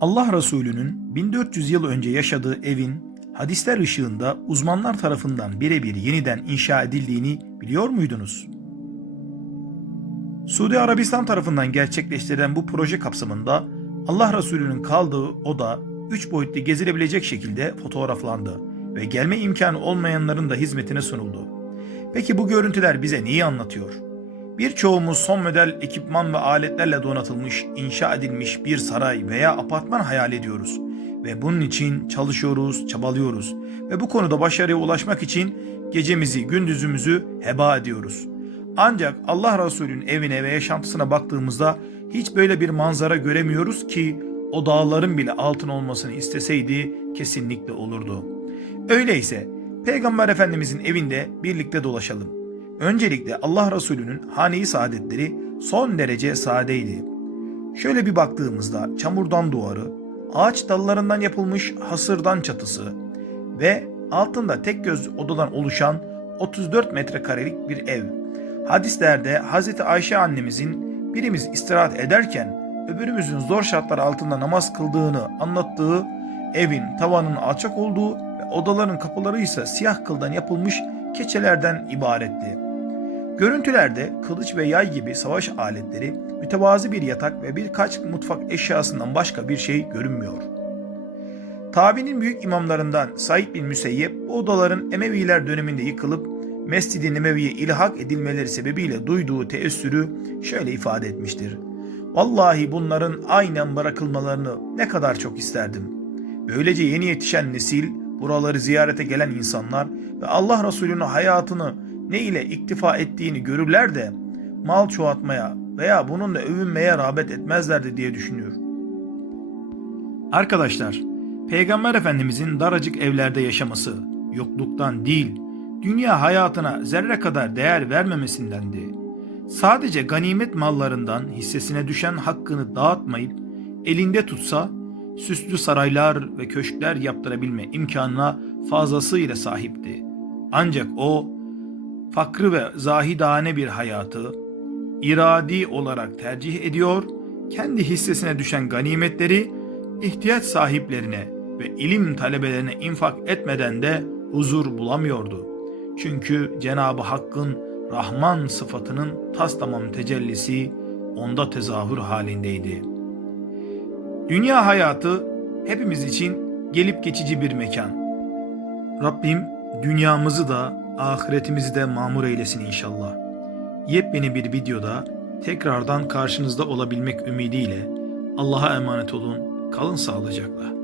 Allah Resulü'nün 1400 yıl önce yaşadığı evin hadisler ışığında uzmanlar tarafından birebir yeniden inşa edildiğini biliyor muydunuz? Suudi Arabistan tarafından gerçekleştirilen bu proje kapsamında Allah Resulü'nün kaldığı oda 3 boyutlu gezilebilecek şekilde fotoğraflandı ve gelme imkanı olmayanların da hizmetine sunuldu. Peki bu görüntüler bize neyi anlatıyor? Birçoğumuz son model ekipman ve aletlerle donatılmış, inşa edilmiş bir saray veya apartman hayal ediyoruz. Ve bunun için çalışıyoruz, çabalıyoruz. Ve bu konuda başarıya ulaşmak için gecemizi, gündüzümüzü heba ediyoruz. Ancak Allah Resulü'nün evine ve yaşantısına baktığımızda hiç böyle bir manzara göremiyoruz ki o dağların bile altın olmasını isteseydi kesinlikle olurdu. Öyleyse Peygamber Efendimizin evinde birlikte dolaşalım. Öncelikle Allah Resulü'nün hane-i saadetleri son derece sadeydi. Şöyle bir baktığımızda çamurdan duvarı, ağaç dallarından yapılmış hasırdan çatısı ve altında tek göz odadan oluşan 34 metrekarelik bir ev. Hadislerde Hz. Ayşe annemizin birimiz istirahat ederken öbürümüzün zor şartlar altında namaz kıldığını anlattığı evin tavanının alçak olduğu ve odaların kapıları ise siyah kıldan yapılmış keçelerden ibaretti. Görüntülerde kılıç ve yay gibi savaş aletleri, mütevazi bir yatak ve birkaç mutfak eşyasından başka bir şey görünmüyor. Tabi'nin büyük imamlarından Said bin Müseyyep bu odaların Emeviler döneminde yıkılıp Mescid-i Nebevi'ye ilhak edilmeleri sebebiyle duyduğu teessürü şöyle ifade etmiştir. Vallahi bunların aynen bırakılmalarını ne kadar çok isterdim. Böylece yeni yetişen nesil, buraları ziyarete gelen insanlar ve Allah Resulü'nün hayatını ne ile iktifa ettiğini görürler de mal çoğaltmaya veya bununla övünmeye rağbet etmezlerdi diye düşünüyor. Arkadaşlar, Peygamber Efendimizin daracık evlerde yaşaması yokluktan değil, dünya hayatına zerre kadar değer vermemesindendi. Sadece ganimet mallarından hissesine düşen hakkını dağıtmayıp elinde tutsa süslü saraylar ve köşkler yaptırabilme imkanına fazlasıyla sahipti. Ancak o fakrı ve zahidane bir hayatı iradi olarak tercih ediyor, kendi hissesine düşen ganimetleri ihtiyaç sahiplerine ve ilim talebelerine infak etmeden de huzur bulamıyordu. Çünkü Cenab-ı Hakk'ın Rahman sıfatının tas tamam tecellisi onda tezahür halindeydi. Dünya hayatı hepimiz için gelip geçici bir mekan. Rabbim dünyamızı da ahiretimizi de mamur eylesin inşallah. Yepyeni bir videoda tekrardan karşınızda olabilmek ümidiyle Allah'a emanet olun. Kalın sağlıcakla.